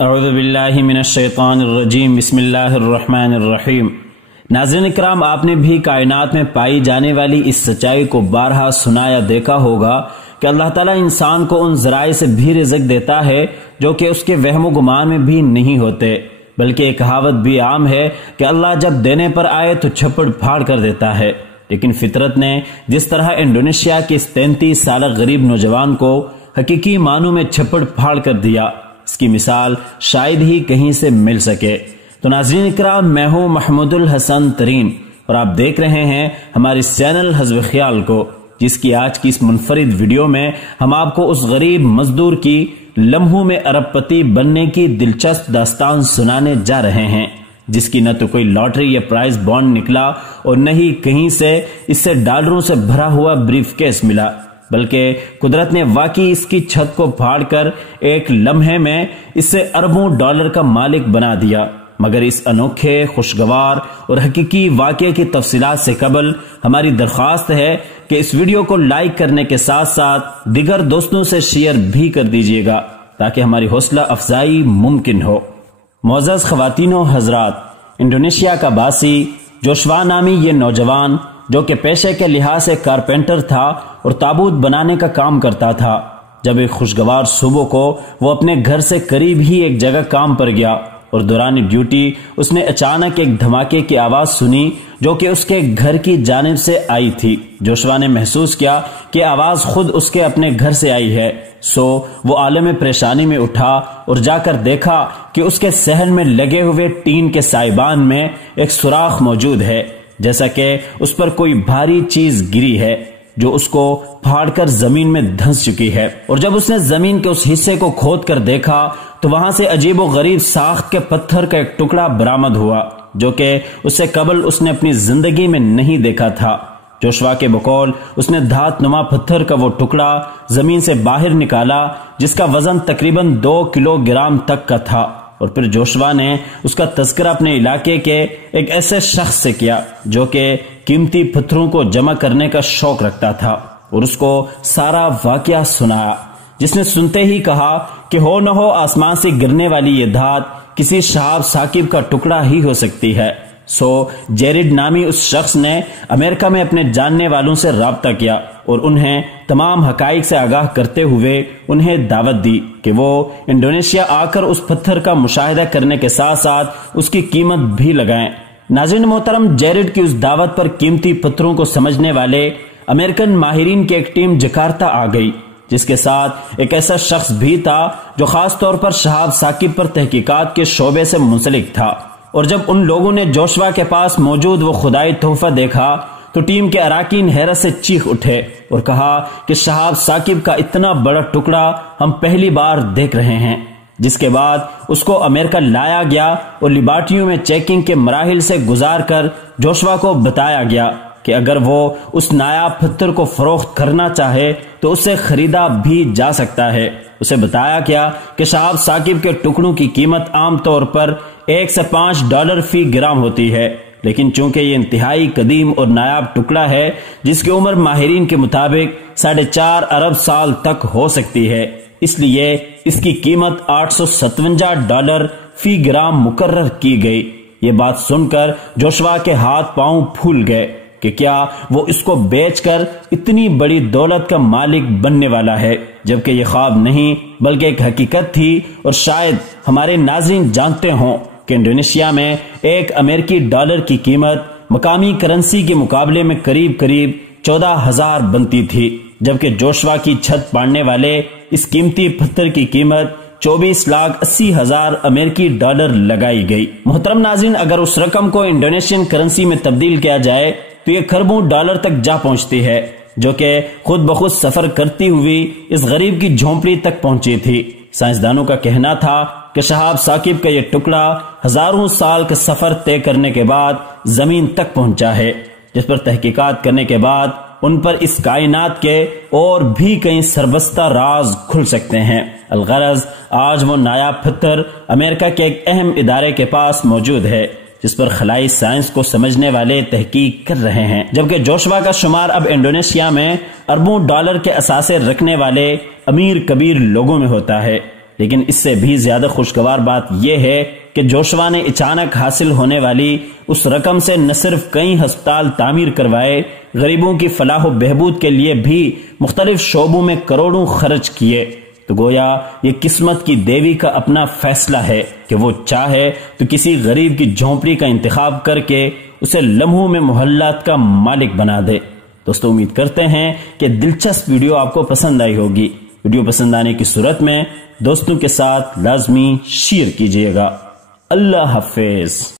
اعوذ باللہ من الشیطان الرجیم بسم اللہ الرحمن الرحیم۔ ناظرین اکرام، آپ نے بھی کائنات میں پائی جانے والی اس سچائی کو بارہا سنا یا دیکھا ہوگا کہ اللہ تعالیٰ انسان کو ان ذرائع سے بھی رزق دیتا ہے جو کہ اس کے وہم و گمان میں بھی نہیں ہوتے، بلکہ ایک کہاوت بھی عام ہے کہ اللہ جب دینے پر آئے تو چھپڑ پھاڑ کر دیتا ہے۔ لیکن فطرت نے جس طرح انڈونیشیا کے اس 33 سالہ غریب نوجوان کو حقیقی معنوں میں چھپڑ پھاڑ کر دیا، اس کی مثال شاید ہی کہیں سے مل سکے۔ تو ناظرین اکرام، میں ہوں محمود الحسن ترین اور آپ دیکھ رہے ہیں ہمارے اس چینل حزب خیال کو، جس کی آج کی اس منفرد ویڈیو میں ہم آپ کو اس غریب مزدور کی لمحوں میں ارب پتی بننے کی دلچسپ داستان سنانے جا رہے ہیں، جس کی نہ تو کوئی لاٹری یا پرائز بانڈ نکلا اور نہ ہی کہیں سے اس سے ڈالروں سے بھرا ہوا بریف کیس ملا، بلکہ قدرت نے واقعی اس کی چھت کو پھاڑ کر ایک لمحے میں اس سے اربوں ڈالر کا مالک بنا دیا۔ مگر اس انوکھے، خوشگوار اور حقیقی واقعے کی تفصیلات سے قبل ہماری درخواست ہے کہ اس ویڈیو کو لائک کرنے کے ساتھ ساتھ دیگر دوستوں سے شیئر بھی کر دیجیے گا تاکہ ہماری حوصلہ افزائی ممکن ہو۔ معزز خواتین و حضرات، انڈونیشیا کا باسی جوشوا نامی یہ نوجوان، جو کہ پیشے کے لحاظ سے کارپینٹر تھا اور تابوت بنانے کا کام کرتا تھا، جب ایک خوشگوار صبح کو وہ اپنے گھر سے قریب ہی ایک جگہ کام پر گیا اور دوران ڈیوٹی اس نے اچانک ایک دھماکے کی آواز سنی جو کہ اس کے گھر کی جانب سے آئی تھی۔ جوشوا نے محسوس کیا کہ آواز خود اس کے اپنے گھر سے آئی ہے، سو وہ عالم پریشانی میں اٹھا اور جا کر دیکھا کہ اس کے صحن میں لگے ہوئے ٹین کے سائبان میں ایک سوراخ موجود ہے، جیسا کہ اس پر کوئی بھاری چیز گری ہے جو اس کو پھاڑ کر زمین میں دھنس چکی ہے۔ اور جب اس نے زمین کے اس حصے کو کھود کر دیکھا تو وہاں سے عجیب و غریب ساخت کے پتھر کا ایک ٹکڑا برآمد ہوا جو کہ اس سے قبل اس نے اپنی زندگی میں نہیں دیکھا تھا۔ جوشوا کے بقول اس نے دھات نما پتھر کا وہ ٹکڑا زمین سے باہر نکالا جس کا وزن تقریباً 2 کلو گرام تک کا تھا، اور پھر جوشوا نے اس کا تذکرہ اپنے علاقے کے ایک ایسے شخص سے کیا جو کہ قیمتی پتھروں کو جمع کرنے کا شوق رکھتا تھا، اور اس کو سارا واقعہ سنایا، جس نے سنتے ہی کہا کہ ہو نہ ہو آسمان سے گرنے والی یہ دھات کسی شہاب ثاقب کا ٹکڑا ہی ہو سکتی ہے۔ سو جیرڈ نامی اس شخص نے امریکہ میں اپنے جاننے والوں سے رابطہ کیا اور انہیں تمام حقائق سے آگاہ کرتے ہوئے انہیں دعوت دی کہ وہ انڈونیشیا آ کر اس پتھر کا مشاہدہ کرنے کے ساتھ ساتھ اس کی قیمت بھی لگائیں۔ ناظرین محترم، جیرڈ کی اس دعوت پر قیمتی پتھروں کو سمجھنے والے امریکن ماہرین کی ایک ٹیم جکارتا آ گئی، جس کے ساتھ ایک ایسا شخص بھی تھا جو خاص طور پر شہاب ثاقب پر تحقیقات کے شعبے سے منسلک تھا۔ اور جب ان لوگوں نے جوشوا کے پاس موجود وہ خدائی تحفہ دیکھا تو ٹیم کے اراکین حیرت سے چیخ اٹھے اور کہا کہ شہاب ثاقب کا اتنا بڑا ٹکڑا ہم پہلی بار دیکھ رہے ہیں، جس کے بعد اس کو امریکہ لایا گیا اور لیبارٹریوں میں چیکنگ کے مراحل سے گزار کر جوشوا کو بتایا گیا کہ اگر وہ اس نایاب پتھر کو فروخت کرنا چاہے تو اسے خریدا بھی جا سکتا ہے۔ اسے بتایا گیا کہ شہاب ثاقب کے ٹکڑوں کی قیمت عام طور پر 1 سے 5 ڈالر فی گرام ہوتی ہے، لیکن چونکہ یہ انتہائی قدیم اور نایاب ٹکڑا ہے جس کی عمر ماہرین کے مطابق 4.5 ارب سال تک ہو سکتی ہے، اس لیے اس کی قیمت 857 ڈالر فی گرام مقرر کی گئی۔ یہ بات سن کر جوشوا کے ہاتھ پاؤں پھول گئے کہ کیا وہ اس کو بیچ کر اتنی بڑی دولت کا مالک بننے والا ہے، جبکہ یہ خواب نہیں بلکہ ایک حقیقت تھی۔ اور شاید ہمارے ناظرین جانتے ہوں کہ انڈونیشیا میں ایک امریکی ڈالر کی قیمت مقامی کرنسی کے مقابلے میں قریب 14,000 بنتی تھی، جبکہ جوشوا کی چھت پاڑنے والے اس قیمتی پتھر کی قیمت 24,80,000 امریکی ڈالر لگائی گئی۔ محترم ناظرین، اگر اس رقم کو انڈونیشین کرنسی میں تبدیل کیا جائے تو یہ کھربوں ڈالر تک جا پہنچتی ہے، جو کہ خود بخود سفر کرتی ہوئی اس غریب کی جھونپڑی تک پہنچی تھی۔ سائنسدانوں کا کہنا تھا کہ شہاب ثاقب کا یہ ٹکڑا ہزاروں سال کا سفر طے کرنے کے بعد زمین تک پہنچا ہے، جس پر تحقیقات کرنے کے بعد ان پر اس کائنات کے اور بھی کئی سربستہ راز کھل سکتے ہیں۔ الغرض آج وہ نایاب پتھر امریکہ کے ایک اہم ادارے کے پاس موجود ہے جس پر خلائی سائنس کو سمجھنے والے تحقیق کر رہے ہیں، جبکہ جوشوا کا شمار اب انڈونیشیا میں اربوں ڈالر کے اثاثے رکھنے والے امیر کبیر لوگوں میں ہوتا ہے۔ لیکن اس سے بھی زیادہ خوشگوار بات یہ ہے کہ جوشوا نے اچانک حاصل ہونے والی اس رقم سے نہ صرف کئی ہسپتال تعمیر کروائے، غریبوں کی فلاح و بہبود کے لیے بھی مختلف شعبوں میں کروڑوں خرچ کیے۔ تو گویا یہ قسمت کی دیوی کا اپنا فیصلہ ہے کہ وہ چاہے تو کسی غریب کی جھونپڑی کا انتخاب کر کے اسے لمحوں میں محلات کا مالک بنا دے۔ دوستو امید کرتے ہیں کہ دلچسپ ویڈیو آپ کو پسند آئی ہوگی۔ ویڈیو پسند آنے کی صورت میں دوستوں کے ساتھ لازمی شیئر کیجیے گا۔ اللہ حافظ۔